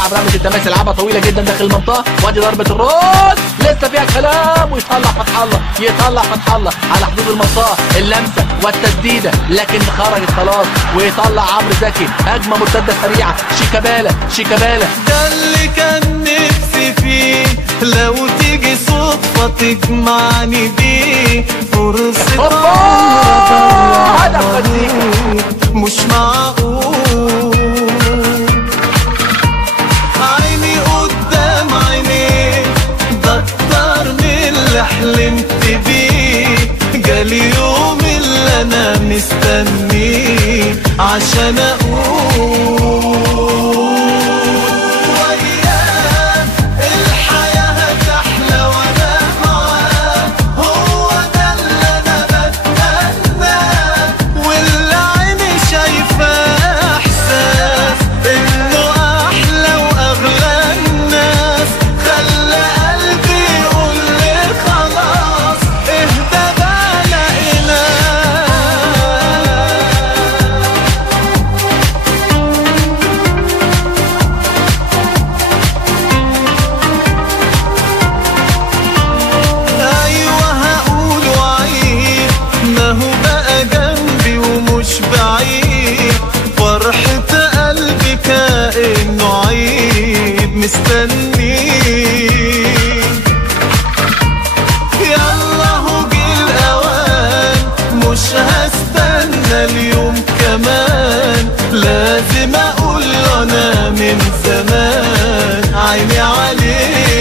يلعب رمية التماس، يلعبها طويلة جدا داخل المنطقة، وادي ضربة الراس لسه فيها كلام، ويطلع فتح الله، يطلع فتح الله على حدود المنطقة، اللمسة والتسديدة لكن خرجت خلاص، ويطلع عمرو زكي هجمة مرتدة سريعة، شيكابالا شيكابالا. ده اللي كان نفسي فيه، لو تيجي صدفة تجمعني بيه، فرصة هدف مش معقول، عيني قدام عينيك، ده اكتر من اللي حلمت بيه، جالي يوم اللي انا مستنيه عشان اقول مستني، يلا هو جه الأوان، مش هستنى اليوم كمان، لازم أقول أنا من زمان عيني عليه.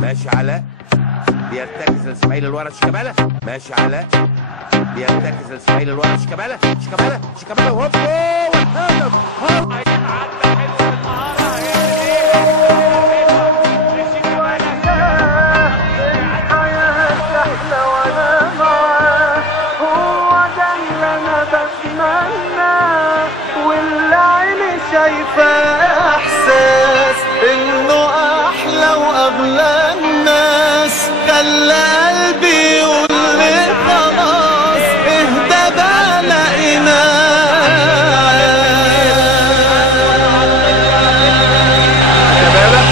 ماشي علاء بيرتكز لاسماعيل لورا، شيكابالا ماشي علاء بيرتكز لاسماعيل لورا، شيكابالا شيكابالا شيكابالا وهوب والهدف. شايفة احساس انه احلى واغلى الناس، خلى قلبي يقول لي خلاص اهدى بقى لقيناه. شيكابالا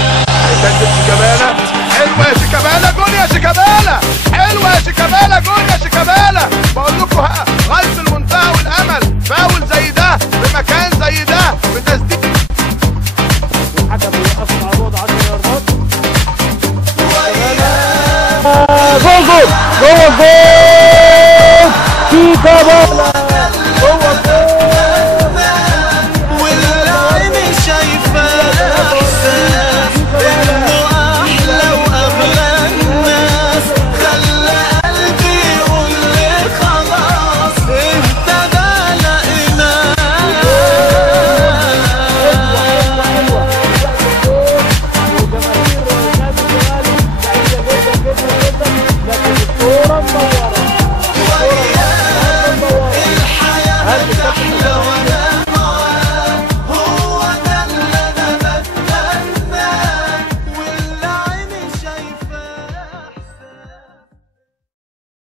هيسدد، شيكابالا حلوة يا شيكابالا، جول يا شيكابالا، حلوة يا شيكابالا، جول يا شيكابالا. بقول لكم غلب المنتهى والامل، فاول زي ده بمكان زي ده بتسديد. الحكم بيوقف على بعد 10 ياردات. جول جول جوه الجول، شيكابالا جوه الجول، والعين شايفة احساس انه احلى واغلى الناس، خلى قلبي يقول لي خلاص اهتدى لقيناه. الحياة